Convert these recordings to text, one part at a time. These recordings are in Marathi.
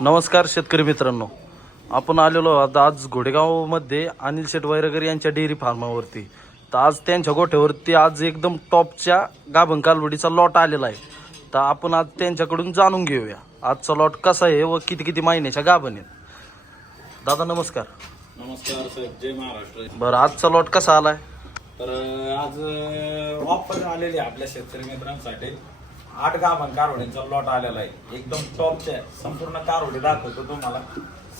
नमस्कार शेतकरी मित्रांनो. आपण आलेलो आहोत आज घोडेगावमध्ये अनिल शेट वैरगर यांच्या डेअरी फार्मावरती. तर आज त्यांच्या गोठ्यावरती आज एकदम टॉपच्या गाभण कालवडीचा लॉट आलेला आहे. तर आपण आज त्यांच्याकडून जाणून घेऊया. आजचा लॉट कसा आहे व किती किती महिन्याच्या गाभण आहेत. दादा नमस्कार. नमस्कार साहेब जय महाराष्ट्र. बरं आजचा लॉट कसा आलाय? तर आज ऑफर आलेली आपल्या शेतकरी मित्रांसाठी. आठ गाभण कारवडींचा लॉट आलेला आहे. एकदम टॉपच्या संपूर्ण कारवडी दाखवतो तुम्हाला.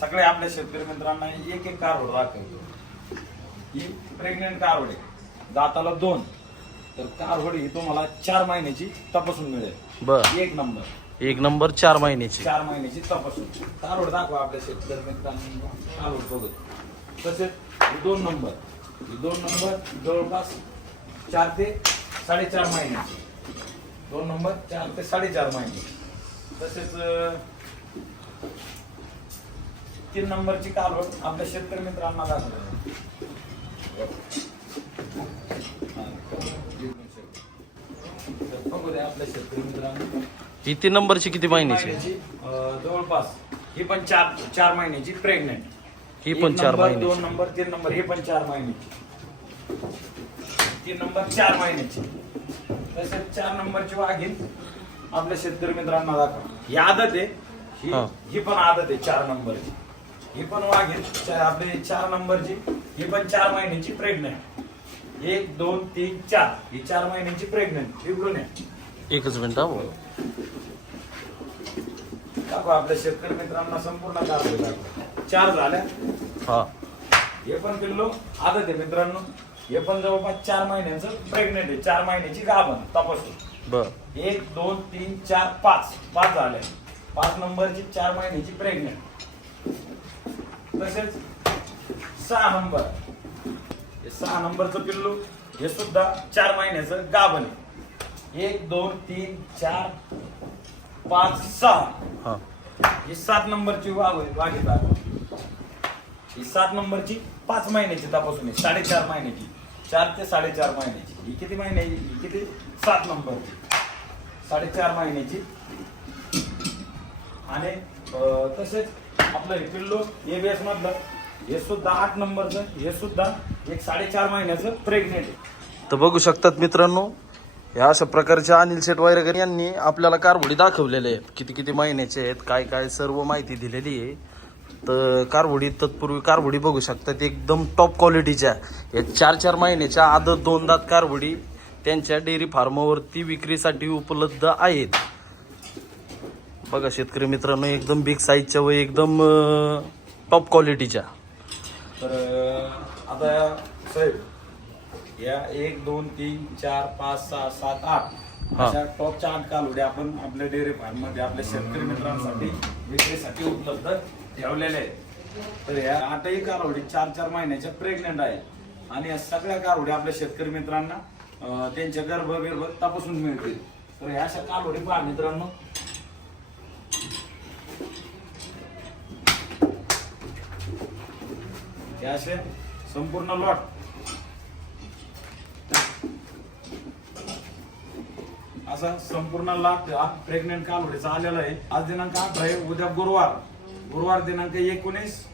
सगळे आपल्या शेतकरी मित्रांना एक एक कारवड दाखवतो. ही प्रेग्नेंट कारवडी. दाताला दोन. तर कारवडी ही तुम्हाला चार महिन्याची तपासून मिळेल. बर. एक नंबर. एक नंबर चार महिन्याची. चार महिन्याची तपासून. कारवड दाखवा आपल्या शेतकरी मित्रांनी. कारवड बघत तसेच दोन नंबर. दोन नंबर जवळपास चार ते साडेचार महिन्याची. दोन नंबर चार ते साडेचार महिने तसेच तीन नंबरची कालवड आपल्या शेतकरी मित्रांना द्या आपल्या शेतकरी मित्रांना. ही तीन नंबरची किती महिन्याची? जवळपास ही पण चार चार महिन्याची प्रेग्नेंट ही पण चार महिन्याची. दोन नंबर तीन नंबर ही पण चार महिन्याची. तीन नंबर चार महिन्याची. तसेच चार नंबरची वाघीन आपल्या शेतकरी मित्रांना दाखवा. ही आदत आहे. ही हा. ही पण आदत आहे चार नंबरची. ही पण वाघीन चा- आपली चार नंबरची ही पण चार महिन्याची प्रेग्नेंट एक दोन तीन चार. ही चार महिन्याची प्रेग्नेंट इकडून आहे. एकच मिनिट हा भाऊ. दाखवा आपल्या शेतकरी मित्रांना संपूर्ण कारवाई दाखवा. चार झाल्या. हा. हे पण पिल्लो आदत आहे मित्रांनो. हे पण जवळपास चार महिन्याचं प्रेग्नेंट आहे. चार महिन्याची गाभण. तपासून बर. एक दोन तीन चार पाच. पाच झाले. पाच नंबरची चार महिन्याची प्रेग्नेंट तसेच सहा नंबर. हे सहा नंबरचं पिल्लू हे सुद्धा चार महिन्याचं गाभण आहे. एक दोन तीन चार पाच सहा. हा. ही सात नंबरची वाघ वाघी दाखवा ही सात नंबरची पाच महिन्याची तपासून आहे. साडेचार महिन्याची. चार ते साडेचार महिन्याची. ही किती महिन्याची ही किती? सात नंबरची साडेचार महिन्याची. आणि तसेच आपलं हे पिल्लो एबीएस मधलं हे सुद्धा आठ नंबरचं हे सुद्धा एक साडेचार महिन्याचं प्रेग्नेंट आहे. तर बघू शकतात मित्रांनो या अशा प्रकारच्या अनिल शेट वैरगर यांनी आपल्याला कारवडी दाखवलेले आहेत. किती किती महिन्याचे आहेत काय काय सर्व माहिती दिलेली आहे. तर कारवडी तत्पूर्वी कारवडी बघू शकतात एकदम टॉप क्वालिटीच्या एक चार चार महिन्याच्या आदत दोन दात कारवडी त्यांच्या डेअरी फार्मावरती विक्रीसाठी उपलब्ध आहेत. बघा शेतकरी मित्रांनो एकदम बिग साईजच्या व एकदम टॉप क्वालिटीच्या तर आता साहेब या एक दोन तीन चार पाच सहा सात आठ. अशा टॉपच्या आठ कालवड्या आपण आपल्या डेअरी फार्ममध्ये आपल्या शेतकरी मित्रांसाठी विक्रीसाठी उपलब्ध ठेवलेले आहेत. तर या आठही कारवडी चार चार महिन्याच्या प्रेग्नेंट आहेत. आणि या सगळ्या कालवड्या आपल्या शेतकरी मित्रांना त्यांच्या गर्भ गर्भ तपासून मिळतील. तर ह्या अशा कालवडी पहा मित्रांनो. असे संपूर्ण लॉट असा संपूर्ण लाट प्रेग्नेंट कालवडीचा आलेला आहे. आज दिनांक अठरा आहे उद्या गुरुवार. गुरुवार दिनांक एकोणीस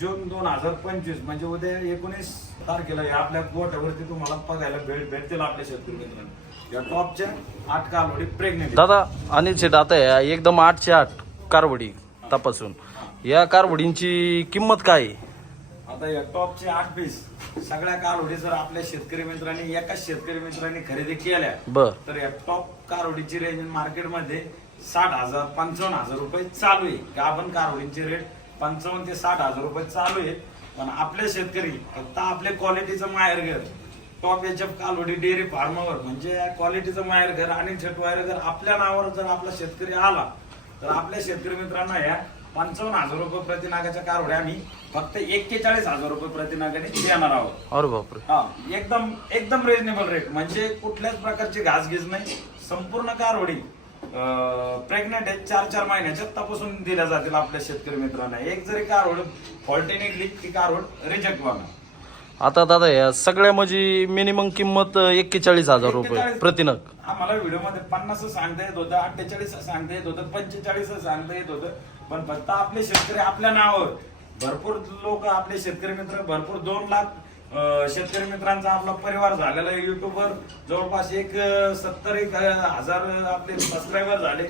जून दोन हजार पंचवीस म्हणजे उद्या एकोणीस तारखेला हे आपल्या गोठ्यावरती तुम्हाला बघायला भेट भेटतील आपल्या शेतकरी मित्रांनो. या टॉपच्या आठ कालवडी प्रेग्नेंट दादा अनिल शेट आता या एकदम आठशे आठ कारवडी तपासून. या कारवडींची किंमत काय? आहे आता या टॉपचे आठ पीस सगळ्या कालवडी जर आपल्या शेतकरी मित्रांनी एकाच शेतकरी मित्रांनी खरेदी केल्या बर. तर या टॉप कारवडीची रेंज मार्केटमध्ये साठ हजार पंचावन्न हजार रुपये चालू आहे. गाभण कारवडींची रेट पंचावन्न ते साठ हजार रुपये चालू आहे पण आपले शेतकरी फक्त आपल्या क्वालिटीचं माहेरघर टॉप एच एफ कालवडी डेअरी फार्मावर म्हणजे या क्वालिटीचं माहेरघर आणि छट वायरघर आपल्या नावावर जर आपला शेतकरी आला तर आपल्या शेतकरी मित्रांना या पंचावन्न हजार रुपये प्रतिनागाच्या कारवड्या आम्ही फक्त एक्केचाळीस हजार रुपये प्रतिनागाने देणार आहोत. अरे बापरे. हा एकदम एकदम रिजनेबल रेट म्हणजे कुठल्याच प्रकारची घासगीज नाही. संपूर्ण कारवडी प्रेग्नेंट आहे चार चार महिन्याच्या तपासून दिल्या जातील आपल्या शेतकरी मित्रांना. एक जरी कारवड फॉल्टी निघली ती कारवड रिजेक्ट व्हावी आता दादा या सगळ्या म्हणजे मिनिमम किंमत एक्केचाळीस हजार रुपये 41. प्रतिनग. आम्हाला व्हिडिओमध्ये पन्नास सांगता येत होतं अठ्ठेचाळीस सांगता येत होतं पंचेचाळीस सांगता येत होतं. पण फक्त आपले शेतकरी आपल्या नावावर. भरपूर लोक आपले शेतकरी मित्र भरपूर दोन लाख शेतकरी मित्रांचा आपला परिवार झालेला आहे युट्यूबवर जवळपास एक सत्तर एक हजार आपले सबस्क्रायबर झाले.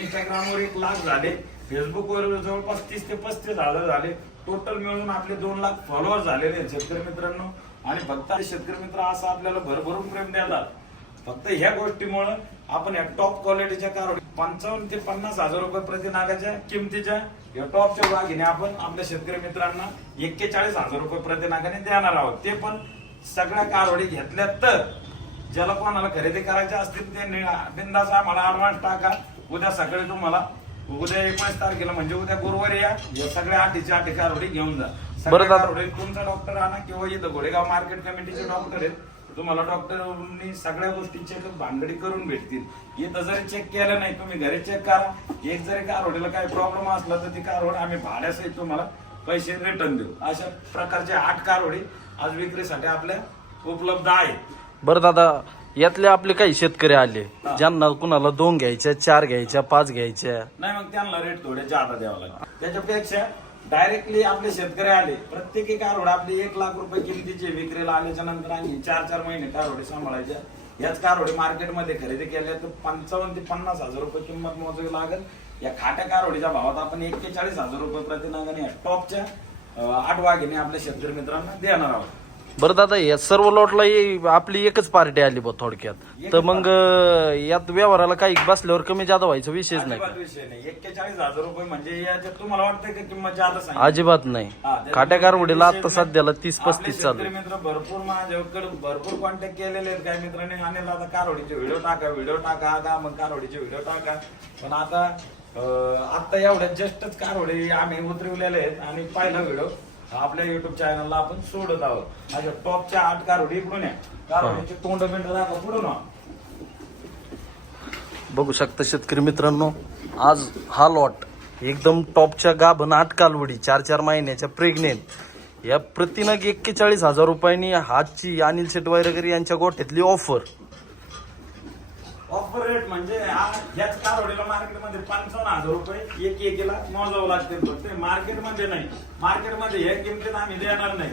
इंस्टाग्रामवर एक लाख झाले. फेसबुकवर जवळपास तीस ते पस्तीस हजार झाले. टोटल मिळून आपले दोन लाख फॉलोअर झालेले आहेत शेतकरी मित्रांनो. आणि फक्त शेतकरी मित्र असं आपल्याला भरभरून प्रेम द्यायला फक्त ह्या गोष्टीमुळं आपण या टॉप क्वालिटीच्या कार पंचावन्न ते पन्नास हजार रुपये प्रति नागाच्या किमतीच्या या टॉपच्या वाघिने आपण आपल्या शेतकरी मित्रांना एक्केचाळीस हजार रुपये प्रति नागाने देणार आहोत. ते पण सगळ्या कारवडी घेतल्या तर ज्याला कोणाला खरेदी करायचे असतील ते बिनधास्त आम्हाला ऍडव्हान्स टाका. उद्या सकाळी तुम्हाला उद्या एकोणीस तारखेला म्हणजे उद्या गुरुवारी या. या सगळ्या आठीच्या आठी कारवडी घेऊन जा. सगळ्या. कारवडी तुमचा डॉक्टर आणा किंवा इथं घोडेगाव मार्केट कमिटीचे डॉक्टर आहेत. तुम्हाला डॉक्टरांनी सगळ्या गोष्टी चेकअप भानगडी करून भेटतील. इथं जरी चेक केलं नाही तुम्ही घरी चेक करा. एक जरी कारवडीला काही प्रॉब्लेम असला तर ती कारवड आम्ही भाड्यासहित तुम्हाला पैसे रिटर्न देऊ. अशा प्रकारचे आठ कारवडी आज विक्रीसाठी आपल्या उपलब्ध आहेत. बरं दादा यातले आपले काही शेतकरी आले हा. ज्यांना कुणाला दोन घ्यायच्या चार घ्यायच्या पाच घ्यायच्या? नाही मग त्यांना रेट थोडे जादा द्यावा लागेल. त्याच्यापेक्षा डायरेक्टली आपले शेतकरी आले. प्रत्येकी कारवड आपली एक लाख रुपये किमतीचे विक्रीला आल्याच्यानंतर आम्ही चार चार महिने कारोडे सांभाळायच्या. याच कारोडे मार्केटमध्ये खरेदी केल्या तर पंचावन्न ते पन्नास हजार रुपये किंमत मोजावी लागेल. या खाट्या कारोडीच्या भावात आपण एक्केचाळीस हजार रुपये प्रतिनागाने या टॉपच्या आठ वाघिने आपल्या शेतकरी मित्रांना देणार आहोत. बरं दादा या सर्व लॉटला ये- आपली एकच पार्टी आली बा थोडक्यात. तर मग अं, यात व्यवहाराला काही बसल्यावर कमी जादा व्हायचा विषयच नाही अजिबात का? विषय नाही. एक्केचाळीस हजार रुपये म्हणजे याच्यात तुम्हाला वाटतंय का किंमत जादा सांगितली? अजिबात नाही. त्याच्यामुळे खाट्या कारवडीला आता सध्याला तीस आपले पस्तीस चालू शेतकरी आहे. मित्र भरपूर माझ्याकडे भरपूर कॉन्टॅक्ट केलेले आहेत. काही मित्रांनी आणेल आता कारवडीचे व्हिडिओ टाका व्हिडिओ टाका. का मग कारवडीचे व्हिडिओ टाका. पण आता अं, आता एवढ्या जस्टच कारवडी आम्ही उतरवलेले आहेत. आणि पहिला व्हिडिओ आपल्या युट्यूब चॅनलला आपण सोडत आहोत. अच्छा टॉपच्या आठ कारवडी इकडून या. कारवडीचे तोंड बिंड दाखव पुढून. वा. बघू शकता शेतकरी मित्रांनो आज हा लॉट एकदम टॉपच्या गाभन आठ कालवडी चार चार महिन्याच्या प्रेग्नेंट या प्रतिनग एक्केचाळीस हजार रुपयांनी हातची अनिल शेट वगैरे यांच्या गोठ्यातली ऑफर ऑफर रेट म्हणजे याच कारवडीला मार्केटमध्ये पंचावन्न हजार रुपये एक एकीला मोजावं लागते फक्त. मार्केटमध्ये नाही. मार्केटमध्ये हे किमतीत आम्ही देणार नाही.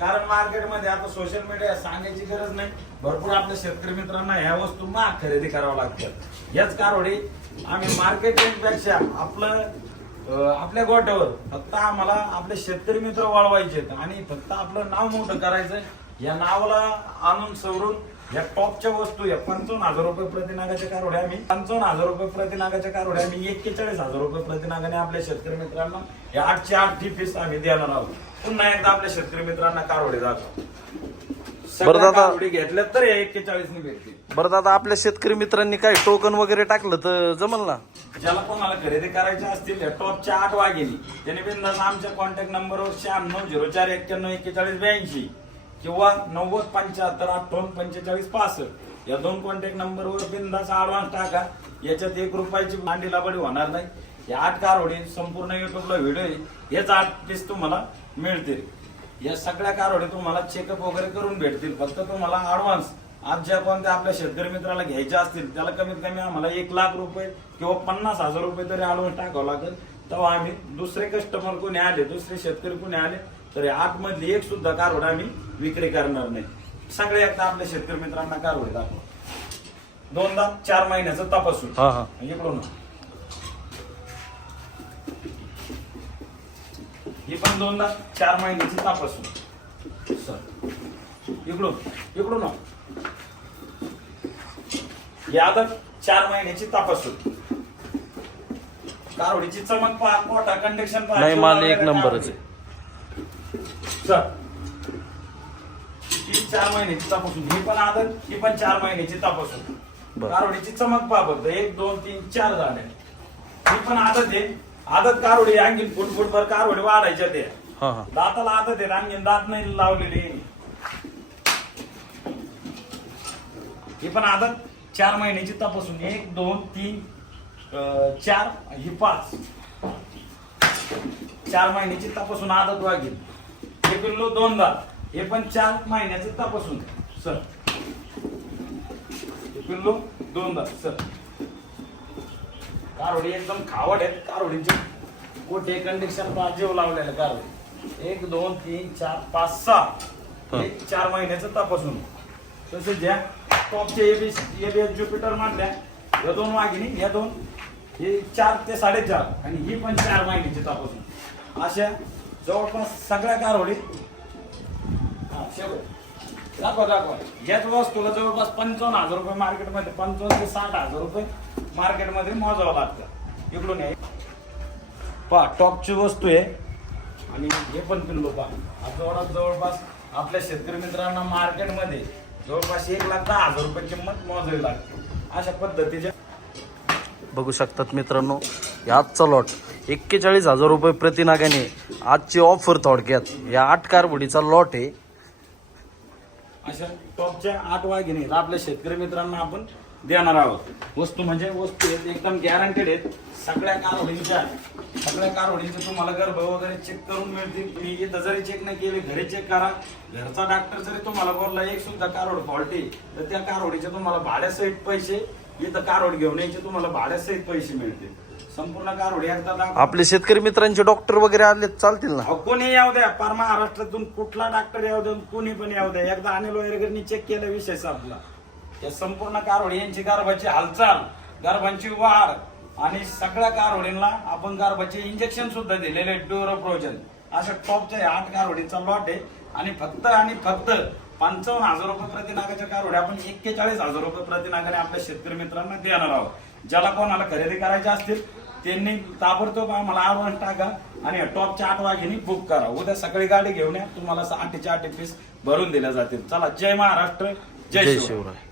कारण मार्केटमध्ये आता सोशल मीडिया सांगायची गरज नाही. भरपूर आपल्या शेतकरी मित्रांना ह्या वस्तू महाग खरेदी कराव्या लागतात. याच कारवडी आम्ही मार्केटिंगपेक्षा पेक्षा आपलं आपल्या गोट्यावर फक्त आम्हाला आपले शेतकरी मित्र वळवायचे आणि फक्त आपलं नाव मोठं करायचं या नावाला आणून सवरून या टॉपच्या वस्तू या पंचावन्न हजार रुपये प्रतिनागाच्या कारवड्या आम्ही पंचावन्न हजार रुपये प्रतिनागाच्या कारवड्या आम्ही एक्केचाळीस हजार रुपये प्रतिनागाने आपल्या शेतकरी मित्रांना या आठशे आठ पीस आम्ही देणार आहोत. पुन्हा एकदा आपल्या शेतकरी मित्रांना कारवडे दाखव बरं दादा. घेतल्या तर या एक्केचाळीस ने भेटतील. बरं दादा आपल्या शेतकरी मित्रांनी काय टोकन वगैरे टाकलं तर जमल ना? ज्याला कोणाला खरेदी करायचे असतील या टॉपच्या आठ वाघिनी त्याने बिंदास आमच्या कॉन्टॅक्ट नंबरवर शहाण्णव झिरो चार एक्क्याण्णव एक्केचाळीस ब्याऐंशी. किंवा नव्वद पंच्याहत्तर अठ्ठावन्न पंचेचाळीस पासष्ट. या दोन कॉन्टॅक्ट नंबरवर बिंदास ऍडव्हान्स टाका. याच्यात एक रुपयाची मांडी लाबडी होणार नाही. या आठ कारवडी संपूर्ण युट्यूबला व्हिडिओ आहे. हेच आठ पीस तुम्हाला मिळतील. या सगळ्या कारवडी तुम्हाला चेकअप वगैरे करून भेटतील. फक्त तुम्हाला ऍडव्हान्स आज ज्या कोणत्या आपल्या शेतकरी मित्राला घ्यायच्या असतील त्याला कमीत कमी आम्हाला एक लाख रुपये किंवा पन्नास हजार रुपये तरी ऍडव्हान्स टाकावं लागेल. तेव्हा आम्ही दुसरे कस्टमर कोणी आले दुसरे शेतकरी कोणी आले तर या एक सुद्धा कारवड आम्ही विक्री करणार नाही. सगळे एकदा आपल्या शेतकरी मित्रांना कारवडी दाखवा. दोनदा चार महिन्याचं तपासून. हा हा. इकडून. ही पण दोनदा चार महिन्याची तपासून. सर इकडून इकडून यादव चार महिन्याची तपासून. कारवडीची चमक पहा पोटा कंडिक्शन पहा. नाही माल एक नंबरच आहे. सर ही चार महिन्याची तपासून. ही पण आदत ही पण चार महिन्याची तपासून. बरं. कारवडीची चमक पहा फक्त. एक दोन तीन चार झाले. ही पण आदत आहे. आदत कारवडी आणखीन फुट फुटभर कारवडी वाढायच्या ते हा हा. दाताला आदत आहे. आणखीन दात नाही लावलेली. ही पण आदत. चार महिन्याची तपासून. एक दोन तीन अं, चार ही पाच. चार महिन्याची तपासून आदत वागेल हे पिल्लू दोनदा. हे पण चार महिन्याचं तपासून सर. पिल्लू दोन दात सर. कारवडी एकदम खावड आहेत. कारवडींचे कोठे कंडिशन जीव लावलेलं कारवडी एक दोन तीन चार पाच सहा. एक चार महिन्याचं तपासून तसं ज्या टॉपचे एबी एबीएस ज्युपिटर मानल्या या दोन वाघिणी या दोन. हे चार ते साडेचार. आणि ही पण चार महिन्याची तपासून अशा जवळपास सगळ्या कारवडी हा, शेवट. दाखवा दाखवा. याच वस्तूला जवळपास पंचावन्न हजार रुपये मार्केटमध्ये पंचावन्न ते साठ हजार रुपये मार्केटमध्ये मोजावं लागतं. इकडून आहे पहा टॉपची वस्तू आहे. आणि हे पण पिल्लो पहा. हा जवळपास आपल्या शेतकरी मित्रांना मार्केटमध्ये जवळपास एक लाख दहा हजार रुपये किंमत मोजावी लागते. अशा पद्धतीच्या बघू शकतात मित्रांनो या आजचा लॉट एक्केचाळीस हजार रुपये प्रतिनागाने आजची ऑफर थोडक्यात. या आठ कारबुडीचा लॉट आहे. अशा टॉपच्या आठ वाघिणी आहेत. आपल्या शेतकरी मित्रांना आपण देणार आहोत. वस्तू म्हणजे वस्तू आहेत एकदम गॅरंटेड आहेत. सगळ्या कारवडींच्या सगळ्या कारवडींचे तुम्हाला गर्भ वगैरे चेक करून मिळतील. तुम्ही इथं जरी चेक नाही केले घरी चेक करा. घरचा डॉक्टर जरी तुम्हाला बोलला एक सुद्धा कारवड फॉल्टी तर त्या कारवडीचे तुम्हाला भाड्यासहित पैसे इथं कारवड घेऊन यायचे तुम्हाला भाड्यासहित पैसे मिळतील. संपूर्ण कारवडी एकदा. आपले शेतकरी मित्रांचे डॉक्टर वगैरे आले चालतील ना? कोणी याव द्या पार महाराष्ट्रातून कुठला डॉक्टर याव द्या कोणी पण याव द्या. एकदा अनिल वैरगरनी चेक केला विषय संपला. या संपूर्ण कारवडी यांची गारभाची हालचाल गारभांची वाढ आणि सगळ्या कारवडींना आपण गारभाचे इंजेक्शन सुद्धा दिलेले डोरोप्रोजन अशा टॉपच्या आठ कारवडींचा लॉट आहे. आणि फक्त आणि फक्त पंचावन्न हजार रुपये प्रतिनागाच्या कारवड्या आपण एक्केचाळीस हजार रुपये प्रतिनागाने आपल्या शेतकरी मित्रांना देणार आहोत. ज्याला कोणाला खरेदी करायचे असतील त्यांनी ताबडतोब आम्हाला आव्हान टाका आणि टॉपच्या आठ वाघिनी बुक करा. उद्या सकाळी गाडी घेऊन या. तुम्हाला आठचे आठ पीस भरून दिल्या जातील. चला जय महाराष्ट्र जय शिवराय.